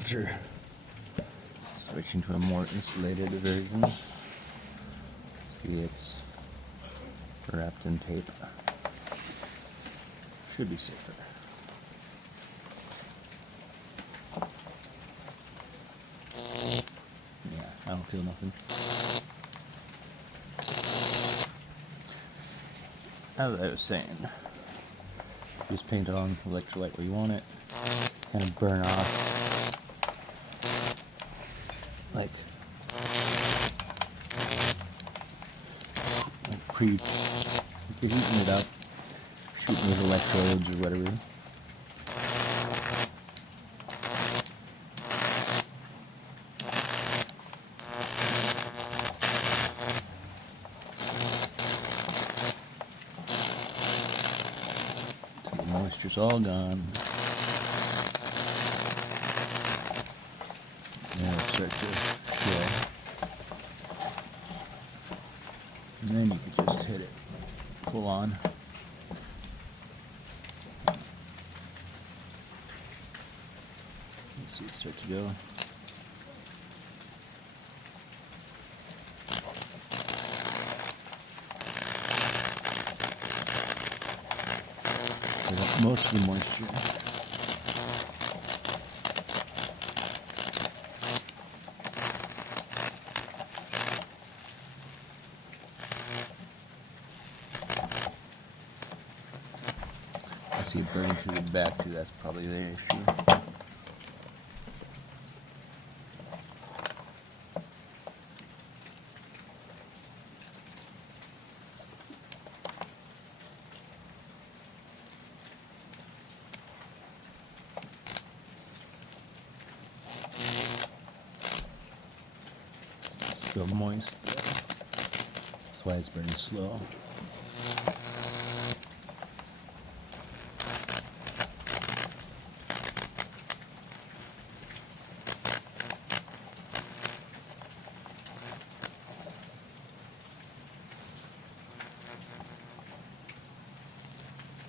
after switching to a more insulated version. See, it's wrapped in tape. Should be safer. Yeah, I don't feel nothing. As I was saying, just paint it on electrolyte where you want it, kind of burn off, like you're heating it up, shooting with electrodes or whatever. Till the moisture's all gone. And it'll start to kill. And then you can just hit it full on. Let's see it start to go. Get up most of the moisture. I see it burning through the back too, that's probably the issue. It's so moist, that's why it's burning slow.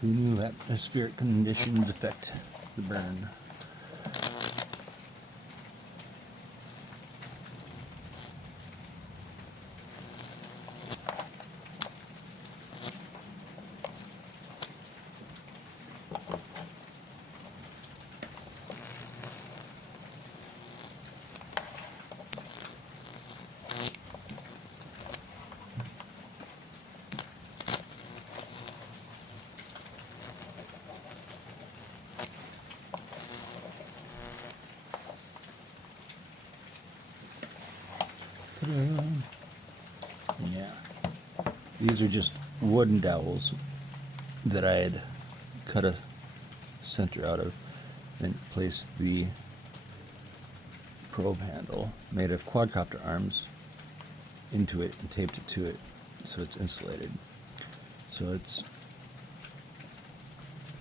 Who knew atmospheric conditions affect the burn? Yeah, these are just wooden dowels that I had cut a center out of, then placed the probe handle made of quadcopter arms into it and taped it to it so it's insulated. So it's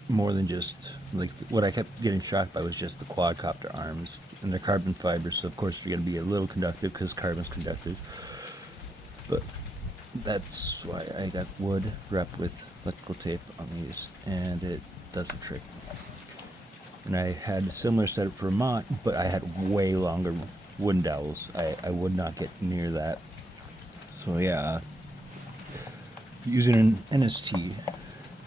more than just, like, what I kept getting shocked by was just the quadcopter arms, and they're carbon fibers, so of course they're going to be a little conductive because carbon's conductive. But that's why I got wood wrapped with electrical tape on these, and it does the trick. And I had a similar setup for Vermont, but I had way longer wooden dowels. I would not get near that. So yeah, using an NST,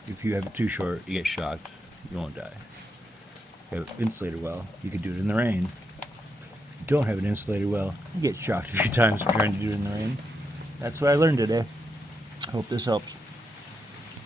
if you have it too short, you get shocked, you won't die. If you have it insulated well, you could do it in the rain. If you don't have it insulated well, you get shocked a few times trying to do it in the rain. That's what I learned today. Hope this helps.